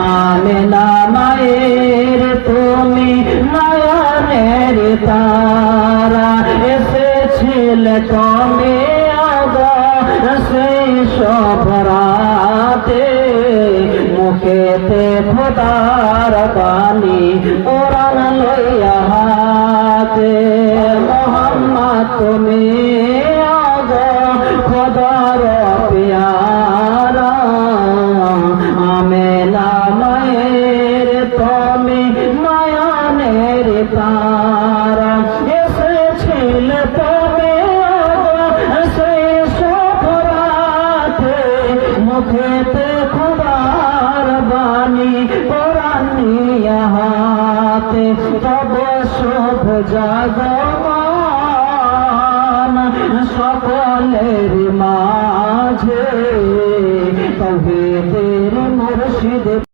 আমিনা মায়ের তুমি নয়নের তারা, এসেছিলে তুমি আগো সেই সব রাতে, মুখেতে খোদার বাণী কোরআন লইয়া হাতে। মোহাম্মদ তুমি আগো খোদার প্যারা, আমিনা মায়ের তুমি নয়নের তারা, এসেছিলে তুমি আগো সেই সব রাতে, মুখেতে খোদার বাণী কোরআন নিয়া হাতে। তব শুভ জাগরণ সকলের